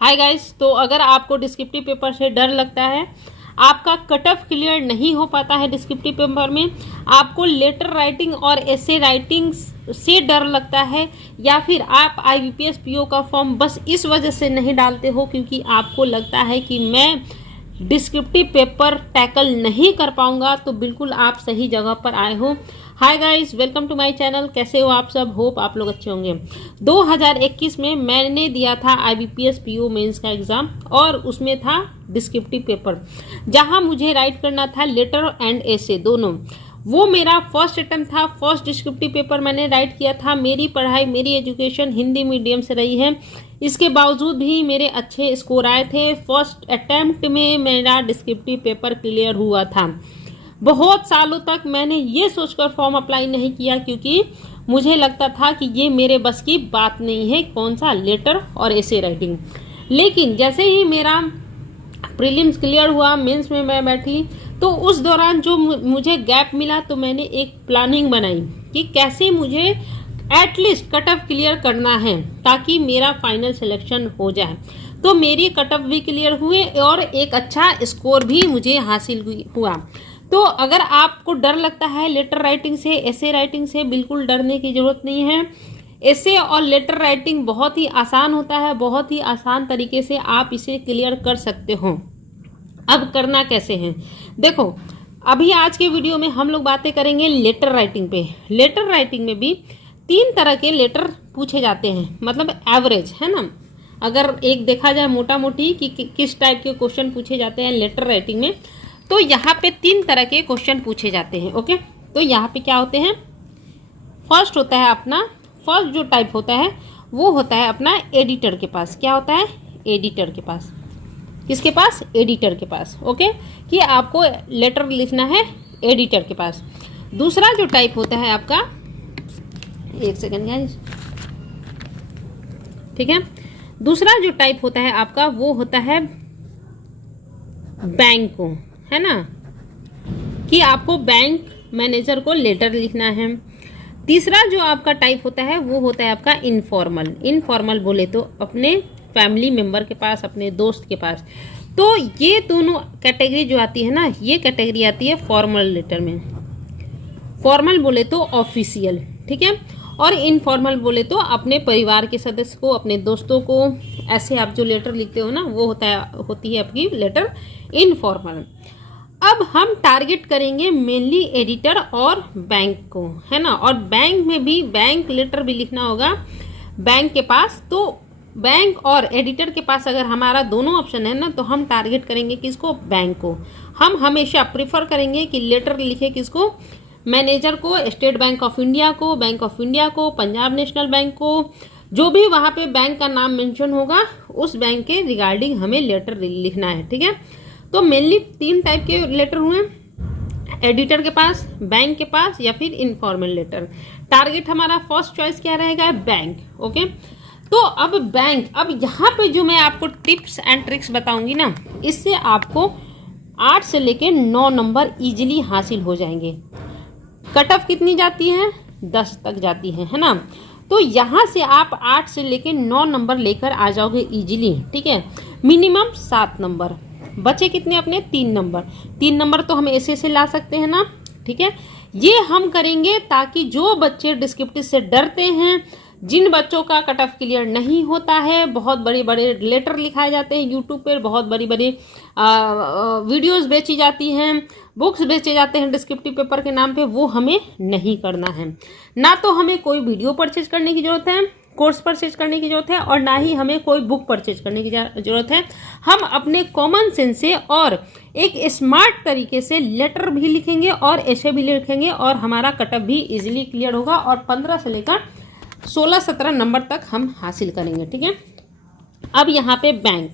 Hi guys, तो अगर आपको डिस्क्रिप्टिव पेपर से डर लगता है, आपका कट ऑफ क्लियर नहीं हो पाता है डिस्क्रिप्टिव पेपर में, आपको लेटर राइटिंग और एसे राइटिंग से डर लगता है, या फिर आप आईबीपीएस पीओ का फॉर्म बस इस वजह से नहीं डालते हो क्योंकि आपको लगता है कि मैं डिस्क्रिप्टिव पेपर टैकल नहीं कर पाऊंगा, तो बिल्कुल आप सही जगह पर आए हो। Hi guys, welcome to my channel. कैसे हो आप सब? होप आप लोग अच्छे होंगे। 2021 में मैंने दिया था आईबीपीएस पीओ मेंस का एग्जाम और उसमें था डिस्क्रिप्टिव पेपर, जहां मुझे राइट करना था लेटर एंड एसे दोनों। वो मेरा फर्स्ट अटेम्प्ट था, फर्स्ट डिस्क्रिप्टिव पेपर मैंने राइट किया था। मेरी पढ़ाई, मेरी एजुकेशन हिंदी मीडियम से रही है, इसके बावजूद भी मेरे अच्छे स्कोर आए थे। फर्स्ट अटेम्प्ट में मेरा डिस्क्रिप्टिव पेपर क्लियर हुआ था। बहुत सालों तक मैंने ये सोचकर फॉर्म अप्लाई नहीं किया क्योंकि मुझे लगता था कि ये मेरे बस की बात नहीं है, कौन सा लेटर और एसे राइटिंग। लेकिन जैसे ही मेरा प्रीलिम्स क्लियर हुआ, मेंस में मैं बैठी, तो उस दौरान जो मुझे गैप मिला, तो मैंने एक प्लानिंग बनाई कि कैसे मुझे एटलीस्ट कट ऑफ क्लियर करना है ताकि मेरा फाइनल सिलेक्शन हो जाए। तो मेरी कट ऑफ भी क्लियर हुए और एक अच्छा स्कोर भी मुझे हासिल हुआ। तो अगर आपको डर लगता है लेटर राइटिंग से, एसे राइटिंग से, बिल्कुल डरने की जरूरत नहीं है। एसे और लेटर राइटिंग बहुत ही आसान होता है, बहुत ही आसान तरीके से आप इसे क्लियर कर सकते हो। अब करना कैसे है, देखो, अभी आज के वीडियो में हम लोग बातें करेंगे लेटर राइटिंग पे। लेटर राइटिंग में भी 3 तरह के लेटर पूछे जाते हैं, मतलब एवरेज है ना। अगर एक देखा जाए मोटा मोटी कि किस टाइप के क्वेश्चन पूछे जाते हैं लेटर राइटिंग में, तो यहाँ पे 3 तरह के क्वेश्चन पूछे जाते हैं। ओके, तो यहाँ पे क्या होते हैं, फर्स्ट होता है अपना, फर्स्ट जो टाइप होता है वो होता है अपना एडिटर के पास। क्या होता है? एडिटर के पास। किसके पास? एडिटर के पास। ओके, कि आपको लेटर लिखना है एडिटर के पास। दूसरा जो टाइप होता है आपका, एक सेकेंड गाइस, ठीक है, दूसरा जो टाइप होता है आपका वो होता है बैंक को, है ना, कि आपको बैंक मैनेजर को लेटर लिखना है। तीसरा जो आपका टाइप होता है वो होता है आपका इनफॉर्मल। इनफॉर्मल बोले तो अपने फैमिली मेंबर के पास, अपने दोस्त के पास। तो ये दोनों कैटेगरी जो आती है ना, ये कैटेगरी आती है फॉर्मल लेटर में। फॉर्मल बोले तो ऑफिशियल, ठीक है, और इनफॉर्मल बोले तो अपने परिवार के सदस्य को, अपने दोस्तों को, ऐसे आप जो लेटर लिखते हो ना, वो होती है आपकी लेटर इनफॉर्मल। अब हम टारगेट करेंगे मेनली एडिटर और बैंक को, है ना, और बैंक में भी बैंक लेटर भी लिखना होगा बैंक के पास। तो बैंक और एडिटर के पास अगर हमारा दोनों ऑप्शन है ना, तो हम टारगेट करेंगे किसको? बैंक को। हम हमेशा प्रिफर करेंगे कि लेटर लिखे किसको? मैनेजर को, स्टेट बैंक ऑफ इंडिया को, बैंक ऑफ इंडिया को, पंजाब नेशनल बैंक को, जो भी वहां पे बैंक का नाम मेंशन होगा उस बैंक के रिगार्डिंग हमें लेटर लिखना है, ठीक है। तो मेनली 3 टाइप के लेटर हुए, एडिटर के पास, बैंक के पास, या फिर इनफॉर्मल लेटर। टारगेट हमारा फर्स्ट चॉइस क्या रहेगा? बैंक। ओके, तो अब बैंक, अब यहाँ पे जो मैं आपको टिप्स एंड ट्रिक्स बताऊंगी ना, इससे आपको 8 से लेके 9 नंबर इजीली हासिल हो जाएंगे। कट ऑफ कितनी जाती है? 10 तक जाती है ना। तो यहाँ से आप 8 से लेके 9 नंबर लेकर आ जाओगे इजीली, ठीक है। मिनिमम 7 नंबर बचे, कितने अपने? 3 नंबर। 3 नंबर तो हम ऐसे से ला सकते हैं ना, ठीक है। ये हम करेंगे ताकि जो बच्चे डिस्क्रिप्टिव से डरते हैं, जिन बच्चों का कट ऑफ क्लियर नहीं होता है, बहुत बड़े बड़े लेटर लिखाए जाते हैं यूट्यूब पर, बहुत बड़ी बड़ी वीडियोस बेची जाती हैं, बुक्स बेचे जाते हैं डिस्क्रिप्टिव पेपर के नाम पे, वो हमें नहीं करना है। ना तो हमें कोई वीडियो परचेज करने की जरूरत है, कोर्स परचेज करने की जरूरत है, और ना ही हमें कोई बुक परचेज करने की जरूरत है। हम अपने कॉमन सेंस से और एक स्मार्ट तरीके से लेटर भी लिखेंगे और ऐसे भी लिखेंगे, और हमारा कट ऑफ भी इजीली क्लियर होगा, और 15 से लेकर 16-17 नंबर तक हम हासिल करेंगे, ठीक है। अब यहाँ पे बैंक,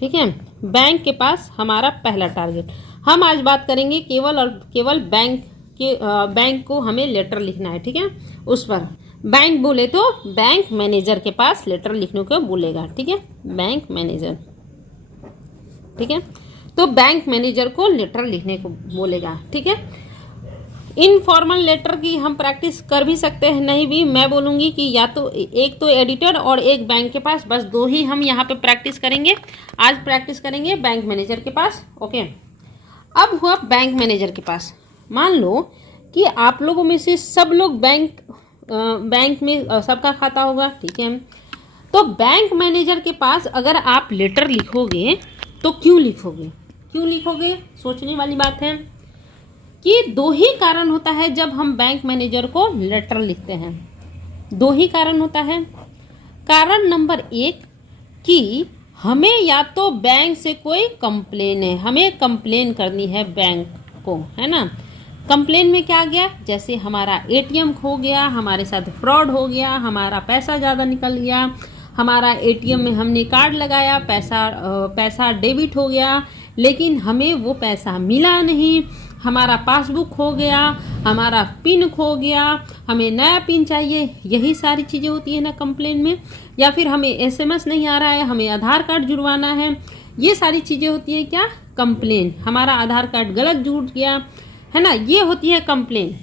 ठीक है, बैंक के पास हमारा पहला टारगेट। हम आज बात करेंगे केवल और केवल बैंक को हमें लेटर लिखना है, ठीक है। उस पर बैंक बोले तो बैंक मैनेजर के पास लेटर लिखने को बोलेगा, ठीक है, बैंक मैनेजर, ठीक है। तो बैंक मैनेजर को लेटर लिखने को बोलेगा, ठीक है। इनफॉर्मल लेटर की हम प्रैक्टिस कर भी सकते हैं, नहीं भी। मैं बोलूँगी कि या तो एक तो एडिटर और एक बैंक के पास, बस दो ही हम यहाँ पे प्रैक्टिस करेंगे। आज प्रैक्टिस करेंगे बैंक मैनेजर के पास। ओके, अब हुआ बैंक मैनेजर के पास। मान लो कि आप लोगों में से सब लोग बैंक में सबका खाता होगा, ठीक है। तो बैंक मैनेजर के पास अगर आप लेटर लिखोगे तो क्यों लिखोगे, सोचने वाली बात है कि दो ही कारण होता है जब हम बैंक मैनेजर को लेटर लिखते हैं। दो ही कारण होता है। कारण नंबर 1 कि हमें या तो बैंक से कोई कंप्लेन है, हमें कंप्लेन करनी है बैंक को, है ना। कंप्लेन में क्या गया, जैसे हमारा एटीएम खो गया, हमारे साथ फ्रॉड हो गया, हमारा पैसा ज़्यादा निकल गया, हमारा एटीएम में हमने कार्ड लगाया, पैसा डेबिट हो गया, लेकिन हमें वो पैसा मिला नहीं, हमारा पासबुक खो गया, हमारा पिन खो गया, हमें नया पिन चाहिए। यही सारी चीज़ें होती है ना कंप्लेन में। या फिर हमें एसएमएस नहीं आ रहा है, हमें आधार कार्ड जुड़वाना है। ये सारी चीज़ें होती है क्या, कंप्लेन। हमारा आधार कार्ड गलत जुड़ गया, है ना, ये होती है कंप्लेन।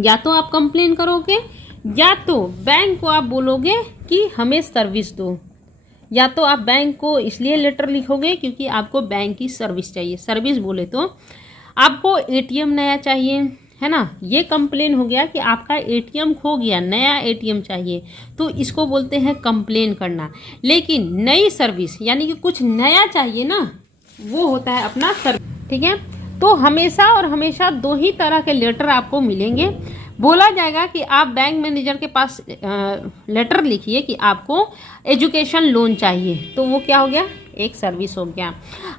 या तो आप कंप्लेन करोगे या तो बैंक को आप बोलोगे कि हमें सर्विस दो। या तो आप बैंक को इसलिए लेटर लिखोगे क्योंकि आपको बैंक की सर्विस चाहिए। सर्विस बोले तो आपको एटीएम नया चाहिए, है ना। ये कंप्लेन हो गया कि आपका एटीएम खो गया, नया एटीएम चाहिए, तो इसको बोलते हैं कंप्लेन करना। लेकिन नई सर्विस यानी कि कुछ नया चाहिए ना, वो होता है अपना सर्विस, ठीक है। तो हमेशा और हमेशा दो ही तरह के लेटर आपको मिलेंगे। बोला जाएगा कि आप बैंक मैनेजर के पास लेटर लिखिए कि आपको एजुकेशन लोन चाहिए, तो वो क्या हो गया, एक सर्विस हो गया।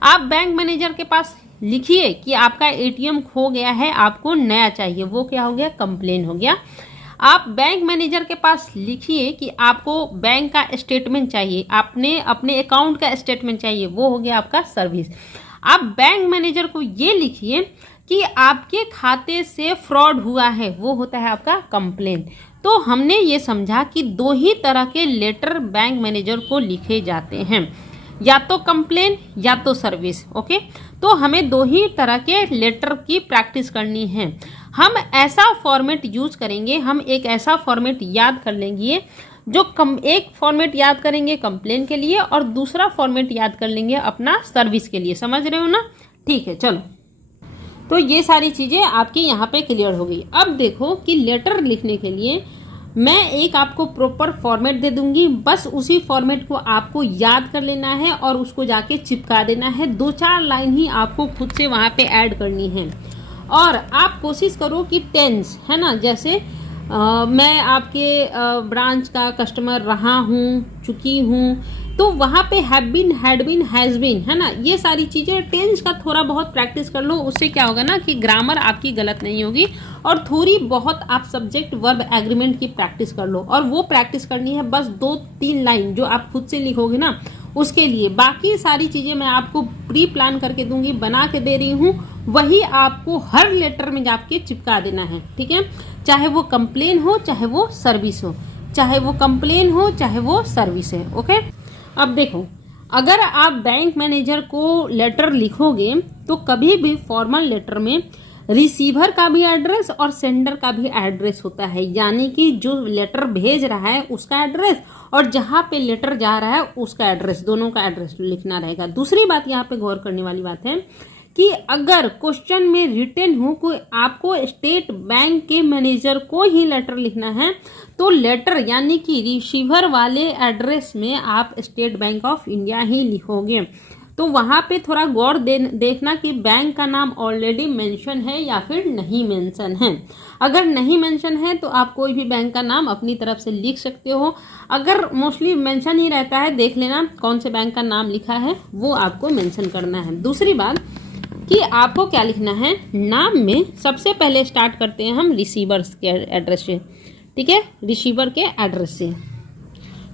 आप बैंक मैनेजर के पास लिखिए कि आपका एटीएम खो गया है, आपको नया चाहिए, वो क्या हो गया, कंप्लेन हो गया। आप बैंक मैनेजर के पास लिखिए कि आपको बैंक का स्टेटमेंट चाहिए, आपने अपने अकाउंट का स्टेटमेंट चाहिए, वो हो गया आपका सर्विस। आप बैंक मैनेजर को ये लिखिए कि आपके खाते से फ्रॉड हुआ है, वो होता है आपका कंप्लेन। तो हमने ये समझा कि दो ही तरह के लेटर बैंक मैनेजर को लिखे जाते हैं, या तो कंप्लेन या तो सर्विस। ओके, तो हमें दो ही तरह के लेटर की प्रैक्टिस करनी है। हम ऐसा फॉर्मेट यूज करेंगे, हम एक ऐसा फॉर्मेट याद कर लेंगे जो एक फॉर्मेट याद करेंगे कंप्लेन के लिए और दूसरा फॉर्मेट याद कर लेंगे अपना सर्विस के लिए। समझ रहे हो ना, ठीक है। चलो, तो ये सारी चीज़ें आपकी यहाँ पे क्लियर हो गई। अब देखो कि लेटर लिखने के लिए मैं एक आपको प्रॉपर फॉर्मेट दे दूंगी, बस उसी फॉर्मेट को आपको याद कर लेना है और उसको जाके चिपका देना है। 2-4 लाइन ही आपको खुद से वहाँ पे ऐड करनी है। और आप कोशिश करो कि टेंस, है ना, जैसे मैं आपके ब्रांच का कस्टमर रहा हूँ, चुकी हूँ, तो वहाँ पे have been, had been, has been, है ना, ये सारी चीज़ें टेंस का थोड़ा बहुत प्रैक्टिस कर लो। उससे क्या होगा ना कि ग्रामर आपकी गलत नहीं होगी और थोड़ी बहुत आप सब्जेक्ट वर्ब एग्रीमेंट की प्रैक्टिस कर लो। और वो प्रैक्टिस करनी है बस 2-3 लाइन जो आप खुद से लिखोगे ना उसके लिए। बाकी सारी चीज़ें मैं आपको प्री प्लान करके दूंगी, बना के दे रही हूँ, वही आपको हर लेटर में जाके चिपका देना है, ठीक है। चाहे वो कंप्लेन हो, चाहे वो सर्विस हो, चाहे वो कंप्लेन हो, चाहे वो सर्विस है। ओके, अब देखो, अगर आप बैंक मैनेजर को लेटर लिखोगे तो कभी भी फॉर्मल लेटर में रिसीवर का भी एड्रेस और सेंडर का भी एड्रेस होता है, यानी कि जो लेटर भेज रहा है उसका एड्रेस और जहां पे लेटर जा रहा है उसका एड्रेस, दोनों का एड्रेस लिखना रहेगा। दूसरी बात यहाँ पे गौर करने वाली बात है कि अगर क्वेश्चन में रिटन हो कोई, आपको स्टेट बैंक के मैनेजर को ही लेटर लिखना है, तो लेटर यानी कि रिसीवर वाले एड्रेस में आप स्टेट बैंक ऑफ इंडिया ही लिखोगे। तो वहाँ पे थोड़ा गौर देखना कि बैंक का नाम ऑलरेडी मेंशन है या फिर नहीं मेंशन है। अगर नहीं मेंशन है तो आप कोई भी बैंक का नाम अपनी तरफ से लिख सकते हो। अगर मोस्टली मेंशन ही रहता है, देख लेना कौन से बैंक का नाम लिखा है, वो आपको मेंशन करना है। दूसरी बात कि आपको क्या लिखना है, नाम में सबसे पहले स्टार्ट करते हैं हम रिसीवर्स के एड्रेस से, ठीक है, रिसीवर के एड्रेस से।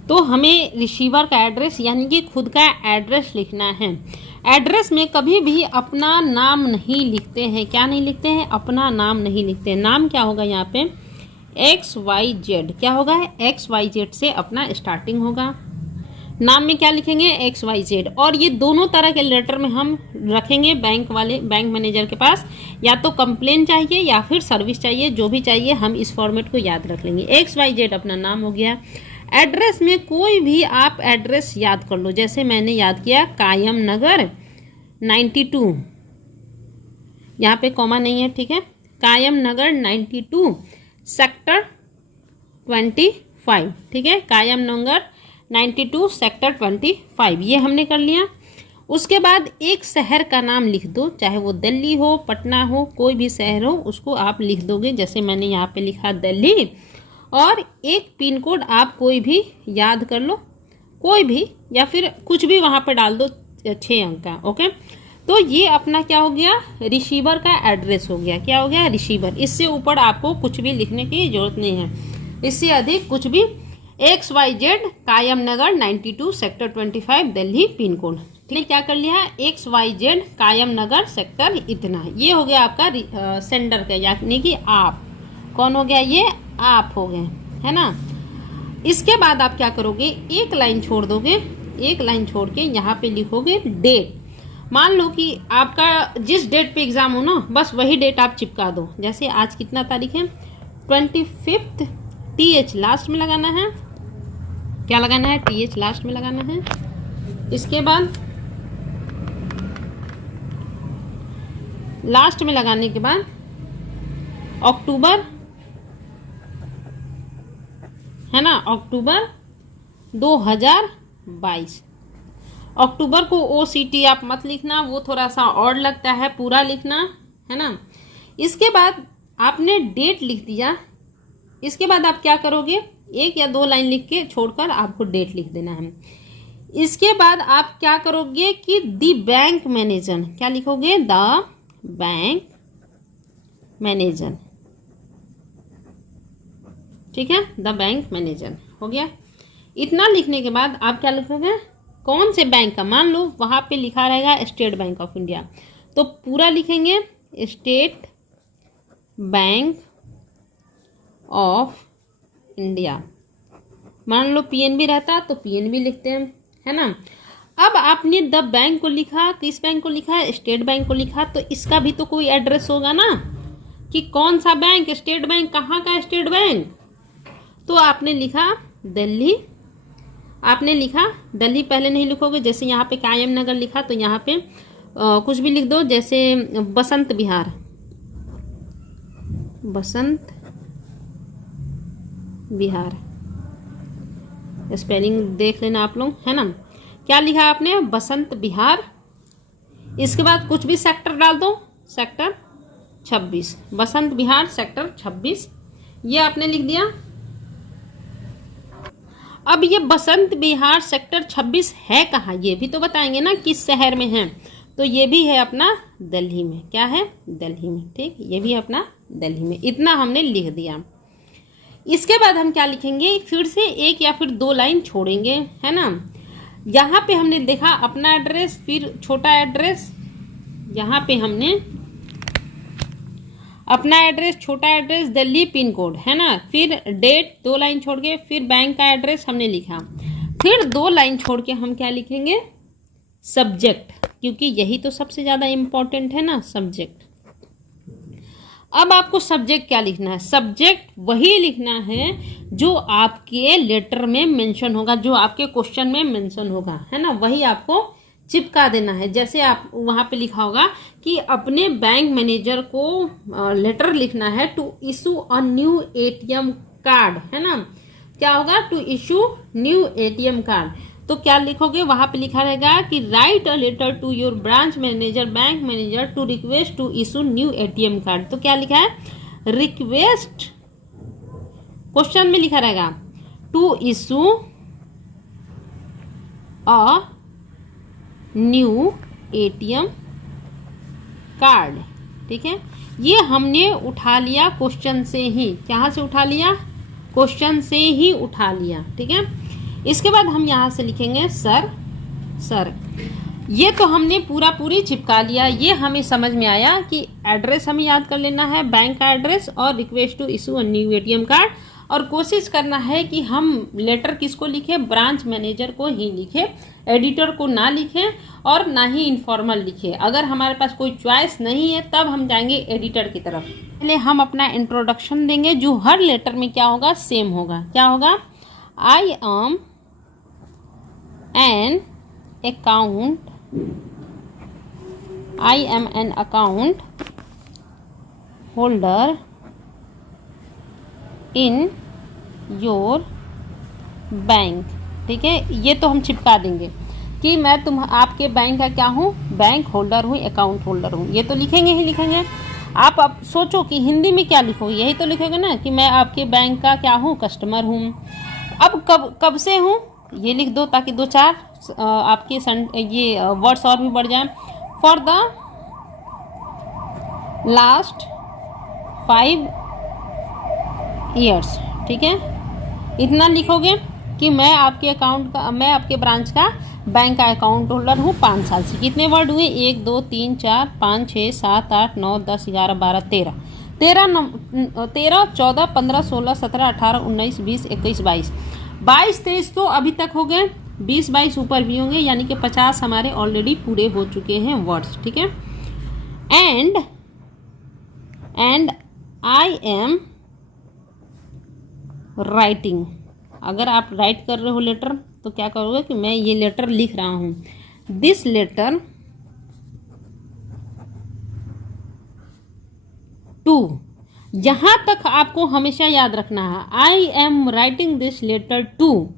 तो हमें रिसीवर का एड्रेस यानी कि खुद का एड्रेस लिखना है। एड्रेस में कभी भी अपना नाम नहीं लिखते हैं। क्या नहीं लिखते हैं, अपना नाम नहीं लिखते हैं। नाम क्या होगा यहाँ पे, XYZ, क्या होगा, XYZ से अपना स्टार्टिंग होगा। नाम में क्या लिखेंगे, XYZ। और ये दोनों तरह के लेटर में हम रखेंगे बैंक मैनेजर के पास, या तो कंप्लेन चाहिए या फिर सर्विस चाहिए, जो भी चाहिए हम इस फॉर्मेट को याद रख लेंगे। XYZ अपना नाम हो गया। एड्रेस में कोई भी आप एड्रेस याद कर लो, जैसे मैंने याद किया कायम नगर 92, यहाँ पे कॉमा नहीं है, ठीक है, कायम नगर 92 सेक्टर 25, ठीक है, कायम नगर 92 सेक्टर 25, ये हमने कर लिया। उसके बाद एक शहर का नाम लिख दो, चाहे वो दिल्ली हो, पटना हो, कोई भी शहर हो, उसको आप लिख दोगे, जैसे मैंने यहाँ पे लिखा दिल्ली। और एक पिन कोड आप कोई भी याद कर लो, कोई भी, या फिर कुछ भी वहाँ पे डाल दो 6 अंक का, ओके। तो ये अपना क्या हो गया, रिसीवर का एड्रेस हो गया। क्या हो गया, रिसीवर। इससे ऊपर आपको कुछ भी लिखने की जरूरत नहीं है, इससे अधिक कुछ भी। XYZ कायम नगर 92 सेक्टर 25 दिल्ली पिन कोड। ठीक है, क्या कर लिया, XYZ कायम नगर सेक्टर इतना। ये हो गया आपका सेंडर का, यानी कि आप। कौन हो गया, ये आप हो गए, है ना। इसके बाद आप क्या करोगे, एक लाइन छोड़ दोगे, एक लाइन छोड़ के यहाँ पे लिखोगे डेट। मान लो कि आपका जिस डेट पे एग्जाम हो ना, बस वही डेट आप चिपका दो। जैसे आज कितना तारीख है, 25, TH लास्ट में लगाना है। क्या लगाना है, TH लास्ट में लगाना है। इसके बाद लास्ट में लगाने के बाद अक्टूबर, है ना, अक्टूबर 2022। अक्टूबर को OCT आप मत लिखना, वो थोड़ा सा और लगता है, पूरा लिखना, है ना। इसके बाद आपने डेट लिख दिया। इसके बाद आप क्या करोगे, 1 या 2 लाइन लिख के छोड़कर आपको डेट लिख देना है। इसके बाद आप क्या करोगे कि द बैंक मैनेजर, क्या लिखोगे, द बैंक मैनेजर, ठीक है, द बैंक मैनेजर हो गया। इतना लिखने के बाद आप क्या लिखोगे, कौन से बैंक का, मान लो वहाँ पे लिखा रहेगा स्टेट बैंक ऑफ इंडिया, तो पूरा लिखेंगे स्टेट बैंक ऑफ इंडिया। मान लो PNB रहता तो PNB लिखते हैं, है ना। अब आपने द बैंक को लिखा, किस बैंक को लिखा, स्टेट बैंक को लिखा, तो इसका भी तो कोई एड्रेस होगा ना, कि कौन सा बैंक, स्टेट बैंक, कहाँ का स्टेट बैंक। तो आपने लिखा दिल्ली, आपने लिखा दिल्ली, पहले नहीं लिखोगे, जैसे यहाँ पे कायम नगर लिखा तो यहाँ पे कुछ भी लिख दो, जैसे बसंत विहार, बसंत विहार, स्पेलिंग देख लेना आप लोग, है ना। क्या लिखा आपने, बसंत विहार। इसके बाद कुछ भी सेक्टर डाल दो, सेक्टर 26, बसंत विहार सेक्टर 26, ये आपने लिख दिया। अब ये बसंत विहार सेक्टर 26 है कहाँ, ये भी तो बताएंगे ना, किस शहर में है। तो ये भी है अपना दिल्ली में, क्या है, दिल्ली में, ठीक, ये भी अपना दिल्ली में। इतना हमने लिख दिया। इसके बाद हम क्या लिखेंगे, फिर से 1 या फिर 2 लाइन छोड़ेंगे, है ना। यहाँ पे हमने देखा अपना एड्रेस, फिर छोटा एड्रेस, यहाँ पे हमने अपना एड्रेस, छोटा एड्रेस, दिल्ली पिन कोड, है ना। फिर डेट, 2 लाइन छोड़ के, फिर बैंक का एड्रेस हमने लिखा। फिर 2 लाइन छोड़ के हम क्या लिखेंगे, सब्जेक्ट, क्योंकि यही तो सबसे ज़्यादा इम्पोर्टेंट है ना, सब्जेक्ट। अब आपको सब्जेक्ट क्या लिखना है, सब्जेक्ट वही लिखना है जो आपके लेटर में मेंशन होगा, जो आपके क्वेश्चन में मेंशन होगा, है ना, वही आपको चिपका देना है। जैसे आप वहाँ पे लिखा होगा कि अपने बैंक मैनेजर को लेटर लिखना है to issue a new ATM card, है ना। क्या होगा, to issue new ATM card. तो क्या लिखोगे, वहाँ पे लिखा रहेगा कि write a letter to your branch manager, bank manager to request to issue new ATM card. तो क्या लिखा है, रिक्वेस्ट, क्वेश्चन में लिखा रहेगा to issue a new ATM card, ठीक है। ये हमने उठा लिया क्वेश्चन से ही, कहाँ से उठा लिया, क्वेश्चन से ही उठा लिया, ठीक है। इसके बाद हम यहाँ से लिखेंगे सर, सर। ये तो हमने पूरी चिपका लिया। ये हमें समझ में आया कि एड्रेस हमें याद कर लेना है, बैंक का एड्रेस, और request to issue a new ATM card. और कोशिश करना है कि हम लेटर किसको लिखें, ब्रांच मैनेजर को ही लिखें, एडिटर को ना लिखें और ना ही इनफॉर्मल लिखें। अगर हमारे पास कोई चॉइस नहीं है तब हम जाएंगे एडिटर की तरफ। पहले हम अपना इंट्रोडक्शन देंगे जो हर लेटर में क्या होगा, सेम होगा। क्या होगा, आई am an account, I am an account holder in your bank. ठीक है, ये तो हम चिपका देंगे कि मैं आपके बैंक का क्या हूँ, बैंक होल्डर हूँ, अकाउंट होल्डर हूँ। ये तो लिखेंगे ही लिखेंगे। आप अब सोचो कि हिंदी में क्या लिखोगे, यही तो लिखोगे ना कि मैं आपके बैंक का क्या हूँ, कस्टमर हूँ। अब कब से हूँ ये लिख दो ताकि दो चार आपके ये वर्ड्स और भी बढ़ जाएं। For the last 5 years। ठीक है, इतना लिखोगे कि मैं आपके ब्रांच का बैंक का अकाउंट होल्डर हूँ 5 साल से। कितने वर्ड हुए, 1 2 3 4 5 6 7 8 9 10 11 12 13 14 15 16 17 18 19 20 21 22 23 तो अभी तक हो गए, 20 22 ऊपर भी होंगे, यानी कि 50 हमारे ऑलरेडी पूरे हो चुके हैं वर्ड्स। ठीक है, एंड आई एम राइटिंग। अगर आप राइट कर रहे हो लेटर तो क्या करोगे कि मैं ये लेटर लिख रहा हूं, दिस लेटर टू। यहां तक आपको हमेशा याद रखना है, I am writing this letter to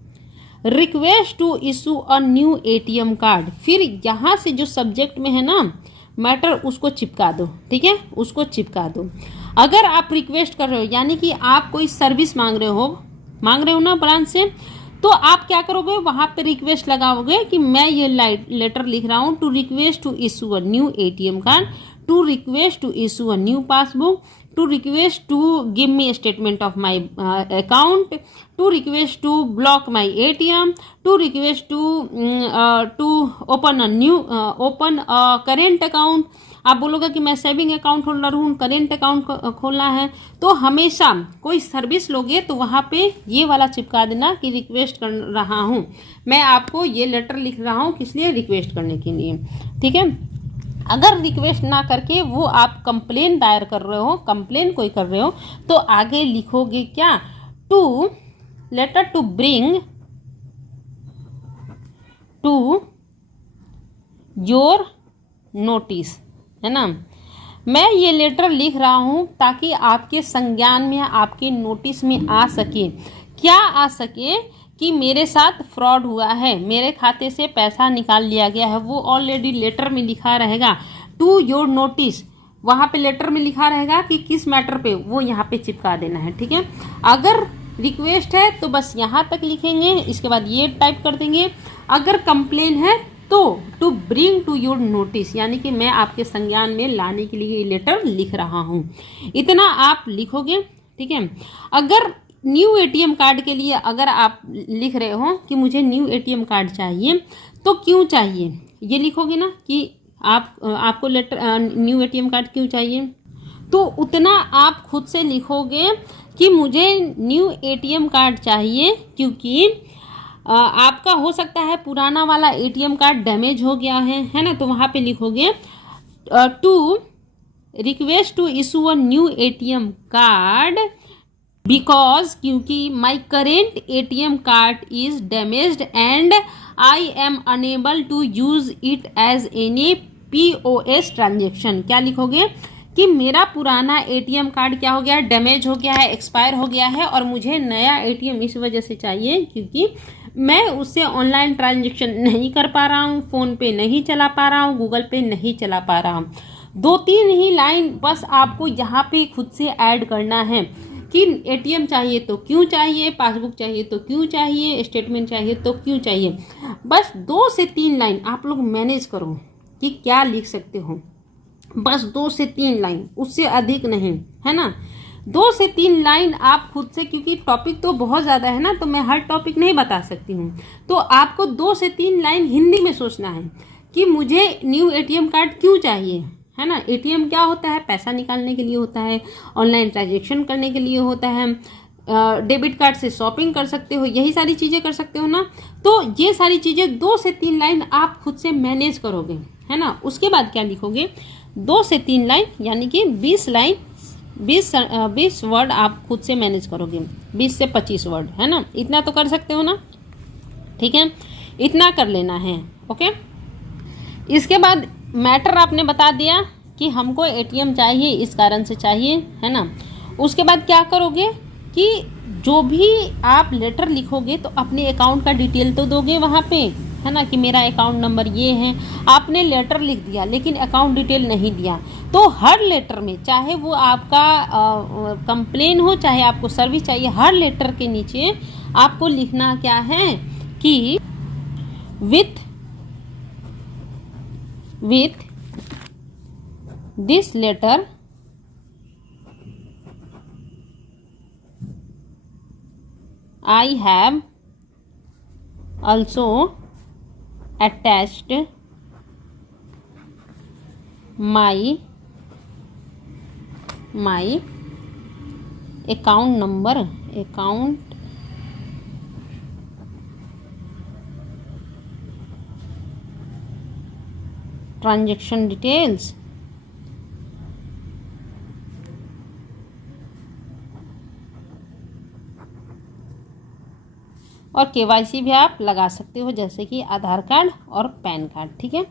request to issue a new ATM card. फिर यहां से जो सब्जेक्ट में है ना मैटर, उसको चिपका दो। ठीक है, उसको चिपका दो। अगर आप रिक्वेस्ट कर रहे हो यानी कि आप कोई सर्विस मांग रहे हो ना ब्रांच से, तो आप क्या करोगे, वहां पे रिक्वेस्ट लगाओगे कि मैं ये लेटर लिख रहा हूं to request to issue a new ATM card, to request to issue a new passbook, to request to give me a statement of my account, to request to block my ATM, to request to open a current account। आप बोलोगे कि मैं saving account holder हूँ, current account खोलना है, तो हमेशा कोई सर्विस लोगे तो वहाँ पे ये वाला चिपका देना कि रिक्वेस्ट कर रहा हूँ, मैं आपको ये लेटर लिख रहा हूँ, किस लिए, रिक्वेस्ट करने के लिए। ठीक है, अगर रिक्वेस्ट ना करके वो आप कंप्लेन दायर कर रहे हो, कंप्लेन कोई कर रहे हो, तो आगे लिखोगे क्या, to letter to bring to your notice, है ना। मैं ये लेटर लिख रहा हूँ ताकि आपके संज्ञान में, आपके नोटिस में आ सके, क्या आ सके कि मेरे साथ फ्रॉड हुआ है, मेरे खाते से पैसा निकाल लिया गया है। वो ऑलरेडी लेटर में लिखा रहेगा, टू योर नोटिस, वहाँ पे लेटर में लिखा रहेगा कि किस मैटर पे, वो यहाँ पे चिपका देना है। ठीक है, अगर रिक्वेस्ट है तो बस यहाँ तक लिखेंगे, इसके बाद ये टाइप कर देंगे। अगर कंप्लेन है तो to bring to your notice, यानी कि मैं आपके संज्ञान में लाने के लिए ये लेटर लिख रहा हूँ, इतना आप लिखोगे। ठीक है, अगर न्यू एटीएम कार्ड के लिए अगर आप लिख रहे हो कि मुझे न्यू एटीएम कार्ड चाहिए, तो क्यों चाहिए ये लिखोगे ना कि आपको लेटर न्यू एटीएम कार्ड क्यों चाहिए, तो उतना आप खुद से लिखोगे कि मुझे न्यू एटीएम कार्ड चाहिए क्योंकि आपका हो सकता है पुराना वाला एटीएम कार्ड डैमेज हो गया है ना, तो वहाँ पे लिखोगे to request to issue a new ATM card because, क्योंकि my current ATM card is damaged and I am unable to use it as any POS transaction. क्या लिखोगे कि मेरा पुराना एटीएम कार्ड क्या हो गया, डैमेज हो गया है, एक्सपायर हो गया है, और मुझे नया एटीएम इस वजह से चाहिए क्योंकि मैं उससे ऑनलाइन ट्रांजेक्शन नहीं कर पा रहा हूँ, फ़ोन पे नहीं चला पा रहा हूँ, गूगल पे नहीं चला पा रहा हूँ। 2-3 ही लाइन बस आपको यहाँ पे खुद से ऐड करना है कि एटीएम चाहिए तो क्यों चाहिए, पासबुक चाहिए तो क्यों चाहिए, स्टेटमेंट चाहिए तो क्यों चाहिए। बस 2 से 3 लाइन आप लोग मैनेज करो कि क्या लिख सकते हो, बस 2 से 3 लाइन, उससे अधिक नहीं, है ना। 2 से 3 लाइन आप खुद से, क्योंकि टॉपिक तो बहुत ज़्यादा है ना, तो मैं हर टॉपिक नहीं बता सकती हूँ, तो आपको 2 से 3 लाइन हिंदी में सोचना है कि मुझे न्यू एटीएम कार्ड क्यों चाहिए, है ना। एटीएम क्या होता है, पैसा निकालने के लिए होता है, ऑनलाइन ट्रांजेक्शन करने के लिए होता है, डेबिट कार्ड से शॉपिंग कर सकते हो, यही सारी चीज़ें कर सकते हो ना। तो ये सारी चीज़ें 2 से 3 लाइन आप खुद से मैनेज करोगे, है ना। उसके बाद क्या लिखोगे, 2 से 3 लाइन यानी कि 20 लाइन, 20 वर्ड आप खुद से मैनेज करोगे, 20 से 25 वर्ड, है ना। इतना तो कर सकते हो ना, ठीक है, इतना कर लेना है। ओके, इसके बाद मैटर आपने बता दिया कि हमको एटीएम चाहिए, इस कारण से चाहिए, है ना। उसके बाद क्या करोगे कि जो भी आप लेटर लिखोगे तो अपने अकाउंट का डिटेल तो दोगे वहाँ पे, है ना, कि मेरा अकाउंट नंबर ये है। आपने लेटर लिख दिया लेकिन अकाउंट डिटेल नहीं दिया, तो हर लेटर में, चाहे वो आपका कंप्लेन हो, चाहे आपको सर्विस चाहिए, हर लेटर के नीचे आपको लिखना क्या है कि with this letter I have also attached my account number, account transaction details, और केवाईसी भी आप लगा सकते हो, जैसे कि आधार कार्ड और पैन कार्ड, ठीक है।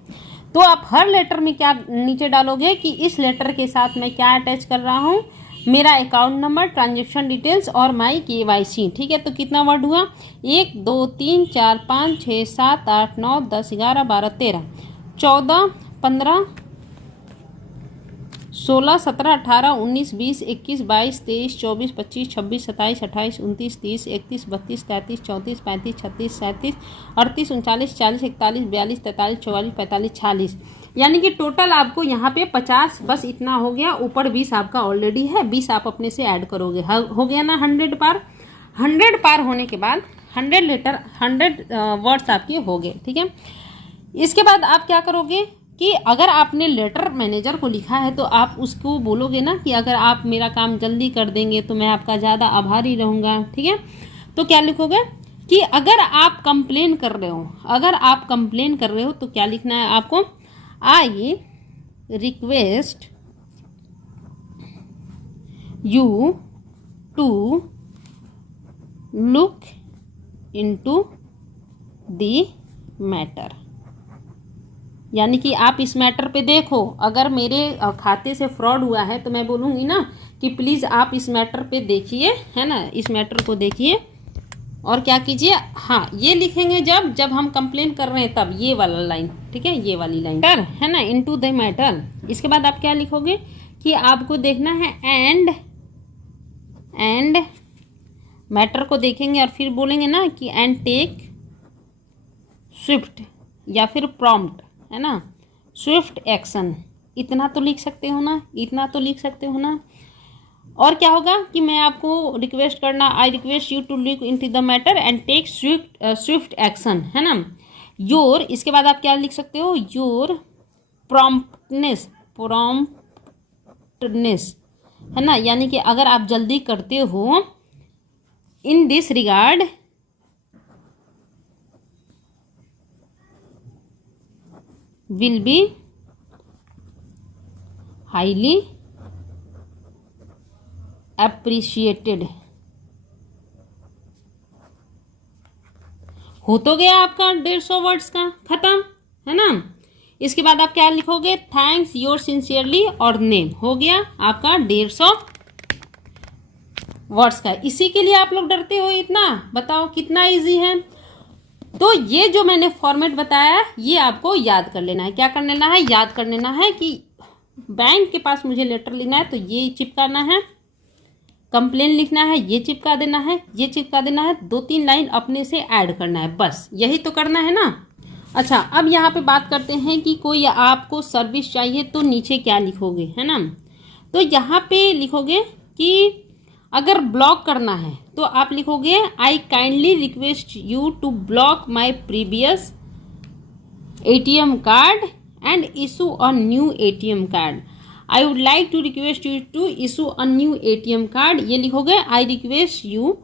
तो आप हर लेटर में क्या नीचे डालोगे कि इस लेटर के साथ मैं क्या अटैच कर रहा हूँ, मेरा अकाउंट नंबर, ट्रांजैक्शन डिटेल्स और माई केवाईसी, ठीक है। तो कितना वर्ड हुआ, 1 2 3 4 5 6 7 8 9 10 11 12 13 14 15 16 17 18 19 20 21 22 23 24 25 26 27 28 29 30 31 32 33 34 35 36 37 38 39 40 41 42 43 44 45 46, यानी कि टोटल आपको यहाँ पे 50 बस इतना हो गया। ऊपर 20 आपका ऑलरेडी है, 20 आप अपने से ऐड करोगे, हो गया ना 100 पार। 100 पार होने के बाद 100 लेटर 100 वर्ड्स आपके हो गए, ठीक है। इसके बाद आप क्या करोगे कि अगर आपने लेटर मैनेजर को लिखा है तो आप उसको बोलोगे ना कि अगर आप मेरा काम जल्दी कर देंगे तो मैं आपका ज़्यादा आभारी रहूँगा, ठीक है। तो क्या लिखोगे कि अगर आप कंप्लेन कर रहे हो, अगर आप कंप्लेन कर रहे हो तो क्या लिखना है आपको, I request you to look into the matter, यानी कि आप इस मैटर पे देखो। अगर मेरे खाते से फ्रॉड हुआ है तो मैं बोलूँगी ना कि प्लीज़ आप इस मैटर पे देखिए, है ना, इस मैटर को देखिए और क्या कीजिए, हाँ ये लिखेंगे जब हम कंप्लेन कर रहे हैं तब, ये वाला लाइन, ठीक है, ये वाली लाइन, है ना, इनटू द मैटर। इसके बाद आप क्या लिखोगे कि आपको देखना है एंड मैटर को देखेंगे और फिर बोलेंगे ना कि एंड टेक स्विफ्ट या फिर प्रॉम्प्ट, है ना, स्विफ्ट एक्शन। इतना तो लिख सकते हो ना, इतना तो लिख सकते हो ना। और क्या होगा कि मैं आपको रिक्वेस्ट करना, I request you to look into the matter and take swift action, है ना। योर, इसके बाद आप क्या लिख सकते हो, योर प्रॉम्प्टनेस, है ना, यानी कि अगर आप जल्दी करते हो, इन this regard will be highly appreciated। हो तो गया आपका 150 वर्ड्स का खत्म, है ना। इसके बाद आप क्या लिखोगे, थैंक्स योर सिंसियरली और नेम, हो गया आपका 150 वर्ड्स का। इसी के लिए आप लोग डरते हो इतना, बताओ कितना इजी है। तो ये जो मैंने फॉर्मेट बताया ये आपको याद कर लेना है। क्या कर लेना है, याद कर लेना है कि बैंक के पास मुझे लेटर लिखना है तो ये चिपकाना है, कंप्लेन लिखना है ये चिपका देना है, ये चिपका देना है, 2-3 लाइन अपने से ऐड करना है, बस यही तो करना है ना। अच्छा, अब यहाँ पे बात करते हैं कि कोई आपको सर्विस चाहिए तो नीचे क्या लिखोगे, है ना। तो यहाँ पे लिखोगे कि अगर ब्लॉक करना है तो आप लिखोगे I kindly request you to block my previous ATM card and issue a new ATM card. I would like to request you to issue a new ATM card, ये लिखोगे I request you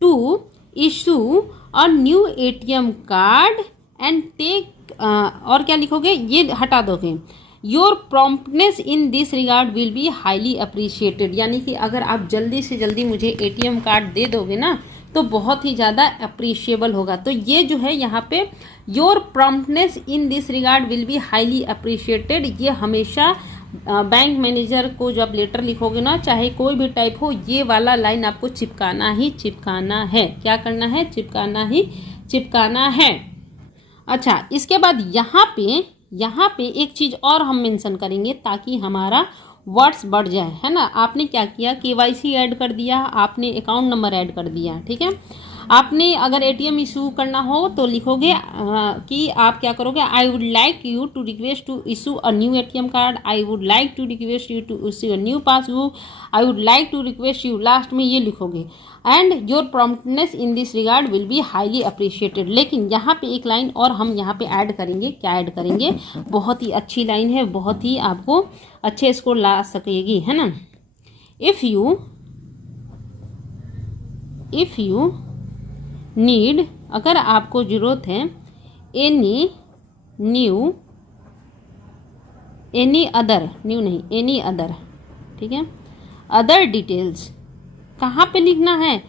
to issue a new ATM card and take, और क्या लिखोगे, ये हटा दोगे, your promptness in this regard will be highly appreciated, यानी कि अगर आप जल्दी से जल्दी मुझे ATM कार्ड दे दोगे ना तो बहुत ही ज़्यादा अप्रिशिएबल होगा। तो ये जो है यहाँ पे your promptness in this regard will be highly appreciated, ये हमेशा बैंक मैनेजर को जब लेटर लिखोगे ना, चाहे कोई भी टाइप हो, ये वाला लाइन आपको चिपकाना ही चिपकाना है। क्या करना है? चिपकाना ही चिपकाना है। अच्छा, इसके बाद यहाँ पे एक चीज़ और हम मेंशन करेंगे ताकि हमारा वर्ड्स बढ़ जाए, है ना। आपने क्या किया, KYC ऐड कर दिया, आपने अकाउंट नंबर ऐड कर दिया, ठीक है। आपने अगर ATM इशू करना हो तो लिखोगे कि आप क्या करोगे, I would like you to request to issue a new ATM card, I would like to request you to issue a new passbook, I would like to request you, last में ये लिखोगे, and your promptness in this regard will be highly appreciated. लेकिन यहाँ पे एक line और हम यहाँ पे ऐड करेंगे। क्या ऐड करेंगे? बहुत ही अच्छी लाइन है, बहुत ही आपको अच्छे स्कोर ला सकेगी, है ना। इफ़ यू नीड, अगर आपको ज़रूरत है, एनी अदर, ठीक है, अदर डिटेल्स, कहाँ पे लिखना है?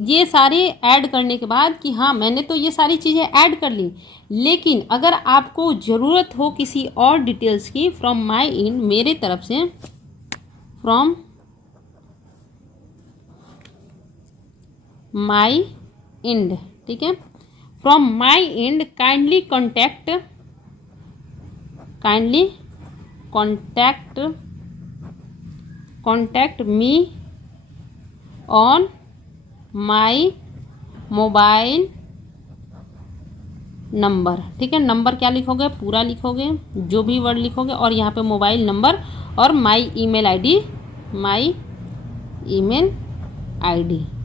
ये सारे ऐड करने के बाद कि हाँ मैंने तो ये सारी चीज़ें ऐड कर ली, लेकिन अगर आपको ज़रूरत हो किसी और डिटेल्स की, फ्रॉम माई एंड, मेरे तरफ से, फ्रॉम माई एंड, ठीक है, from my and kindly contact me on my mobile number, ठीक है। नंबर क्या लिखोगे? पूरा लिखोगे, जो भी वर्ड लिखोगे, और यहाँ पे मोबाइल नंबर और माई ईमेल आईडी,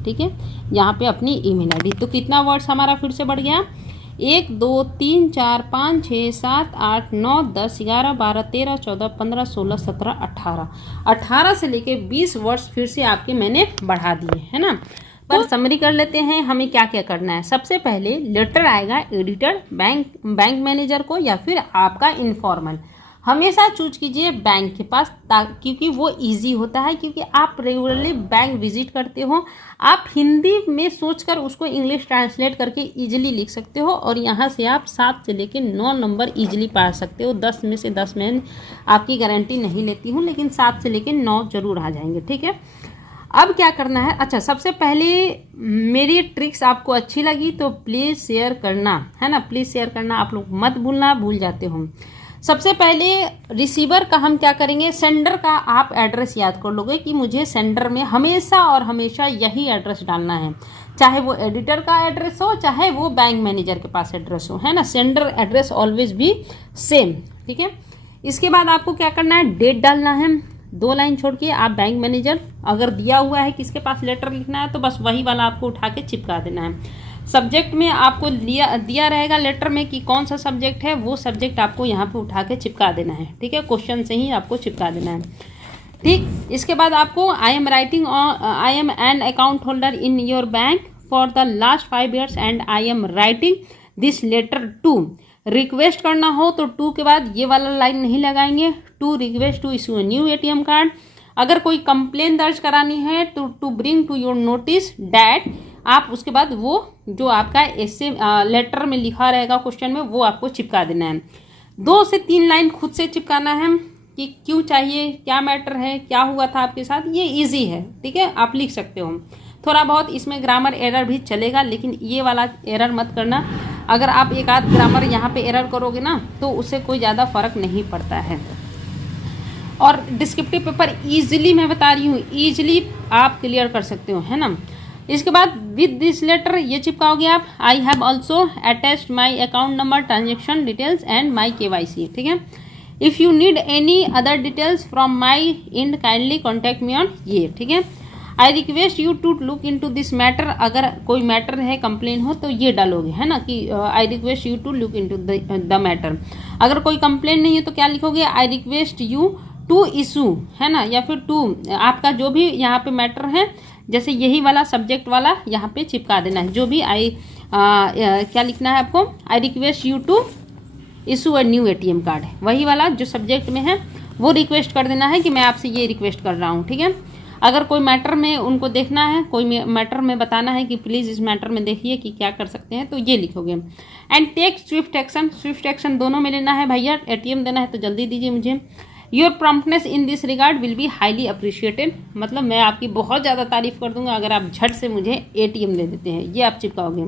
ठीक है, यहाँ पे अपनी ईमेल आईडी। तो कितना वर्ड्स हमारा फिर से बढ़ गया? 1 2 3 4 5 6 7 8 9 10 11 12 13 14 15 16 17 18 से लेके 20 वर्ड्स फिर से आपके मैंने बढ़ा दिए, है ना। पर समरी कर लेते हैं, हमें क्या क्या करना है। सबसे पहले लेटर आएगा एडिटर, बैंक मैनेजर को, या फिर आपका इनफॉर्मल। हमेशा चूज कीजिए बैंक के पास, क्योंकि वो इजी होता है, क्योंकि आप रेगुलरली बैंक विजिट करते हो। आप हिंदी में सोचकर उसको इंग्लिश ट्रांसलेट करके इजीली लिख सकते हो, और यहाँ से आप 7 से लेकर 9 नंबर इजीली पा सकते हो। 10 में से 10 मैं आपकी गारंटी नहीं लेती हूँ, लेकिन 7 से लेकर 9 जरूर आ जाएंगे, ठीक है। अब क्या करना है? अच्छा, सबसे पहले मेरी ट्रिक्स आपको अच्छी लगी तो प्लीज़ शेयर करना, है ना, प्लीज़ शेयर करना। आप लोग मत भूल जाते हो। सबसे पहले रिसीवर का हम क्या करेंगे, सेंडर का आप एड्रेस याद कर लोगे कि मुझे सेंडर में हमेशा और हमेशा यही एड्रेस डालना है, चाहे वो एडिटर का एड्रेस हो, चाहे वो बैंक मैनेजर के पास एड्रेस हो, है ना। सेंडर एड्रेस ऑलवेज भी सेम, ठीक है। इसके बाद आपको क्या करना है, डेट डालना है। 2 लाइन छोड़ के आप बैंक मैनेजर, अगर दिया हुआ है किसके पास लेटर लिखना है तो बस वही वाला आपको उठा के चिपका देना है। सब्जेक्ट में आपको दिया रहेगा लेटर में कि कौन सा सब्जेक्ट है, वो सब्जेक्ट आपको यहाँ पे उठा के चिपका देना है, ठीक है। क्वेश्चन से ही आपको चिपका देना है, ठीक। इसके बाद आपको I am an account holder in your bank for the last 5 years and I am writing this letter to. Request करना हो तो टू के बाद ये वाला लाइन नहीं लगाएंगे, to request to issue new ATM card. अगर कोई कंप्लेन दर्ज करानी है तो to bring to your notice that, आप उसके बाद वो जो आपका ऐसे लेटर में लिखा रहेगा क्वेश्चन में, वो आपको चिपका देना है। 2 से 3 लाइन खुद से चिपकाना है कि क्यों चाहिए, क्या मैटर है, क्या हुआ था आपके साथ, ये इजी है, ठीक है, आप लिख सकते हो। थोड़ा बहुत इसमें ग्रामर एरर भी चलेगा, लेकिन ये वाला एरर मत करना। अगर आप एक आध ग्रामर यहाँ पे एरर करोगे ना तो उससे कोई ज़्यादा फर्क नहीं पड़ता है। और डिस्क्रिप्टिव पेपर ईजिली, मैं बता रही हूँ, ईजिली आप क्लियर कर सकते हो, है ना। इसके बाद विद दिस लेटर ये चिपकाओगे आप, I have also attached my account number, transaction details and my KYC, ठीक है। If you need any other details from my and kindly contact me on ये, ठीक है। I request you to look into this matter, अगर कोई matter है, complain हो तो ये डालोगे, है ना, कि I request you to look into the matter. अगर कोई कंप्लेन नहीं है तो क्या लिखोगे, I request you to issue है ना, या फिर टू आपका जो भी यहाँ पे मैटर है, जैसे यही वाला सब्जेक्ट वाला यहाँ पे चिपका देना है। जो भी क्या लिखना है आपको, I request you to issue a new ATM card है, वही वाला जो सब्जेक्ट में है वो रिक्वेस्ट कर देना है कि मैं आपसे ये रिक्वेस्ट कर रहा हूँ, ठीक है। अगर कोई मैटर में उनको देखना है, कोई मैटर में बताना है कि प्लीज़ इस मैटर में देखिए कि क्या कर सकते हैं, तो ये लिखोगे। And take swift action, swift action दोनों में लेना है भैया, ATM देना है तो जल्दी दीजिए मुझे। Your promptness in this regard will be highly appreciated, मतलब मैं आपकी बहुत ज़्यादा तारीफ कर दूंगा अगर आप झट से मुझे ATM दे देते हैं, ये आप चिपकाओगे।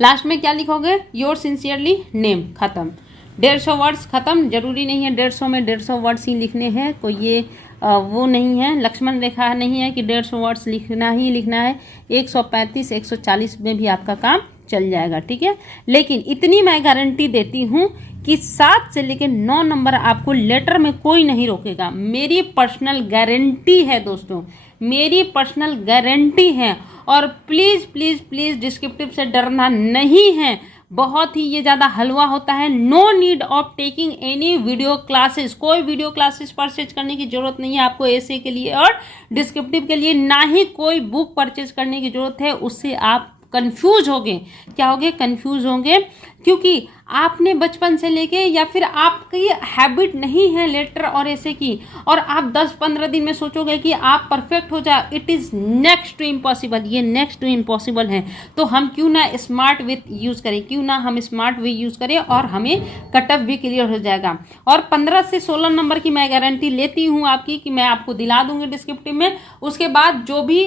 लास्ट में क्या लिखोगे, योर सिंसियरली नेम, खत्म। 150 वर्ड्स खत्म, जरूरी नहीं है 150 में 150 वर्ड्स ही लिखने हैं, कोई ये वो नहीं है, लक्ष्मण रेखा नहीं है कि 150 वर्ड्स लिखना ही लिखना है, 135 140 में भी आपका काम चल जाएगा, ठीक है। लेकिन इतनी मैं गारंटी देती हूँ कि 7 से लेकर 9 नंबर आपको लेटर में कोई नहीं रोकेगा, मेरी पर्सनल गारंटी है दोस्तों, मेरी पर्सनल गारंटी है। और प्लीज़ प्लीज़ प्लीज़ डिस्क्रिप्टिव से डरना नहीं है, बहुत ही ये ज़्यादा हलवा होता है। No need of taking any video classes, कोई वीडियो क्लासेस परचेज करने की जरूरत नहीं है आपको ऐसे के लिए और डिस्क्रिप्टिव के लिए, ना ही कोई बुक परचेज करने की जरूरत है, उससे आप कंफ्यूज होंगे। क्या होगे, कंफ्यूज होंगे, क्योंकि आपने बचपन से लेके या फिर आपकी हैबिट नहीं है लेटर और ऐसे की, और आप 10-15 दिन में सोचोगे कि आप परफेक्ट हो जाए, it is next to impossible, ये नेक्स्ट टू इम्पॉसिबल है। तो हम क्यों ना स्मार्ट वे यूज़ करें, क्यों ना हम स्मार्ट वे यूज़ करें और हमें कटअप भी क्लियर हो जाएगा। और 15 से 16 नंबर की मैं गारंटी लेती हूँ आपकी कि मैं आपको दिला दूंगी डिस्क्रिप्टिव में। उसके बाद जो भी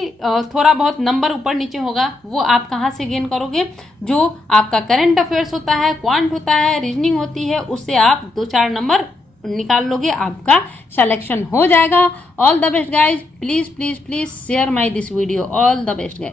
थोड़ा बहुत नंबर ऊपर नीचे होगा वो आप कहाँ से गेन करोगे, जो आपका करंट अफेयर्स होता है, क्वांट होता है, रीजनिंग होती है, उससे आप 2-4 नंबर निकाल लोगे, आपका सिलेक्शन हो जाएगा। All the best guys, please please please share my this video, all the best guys.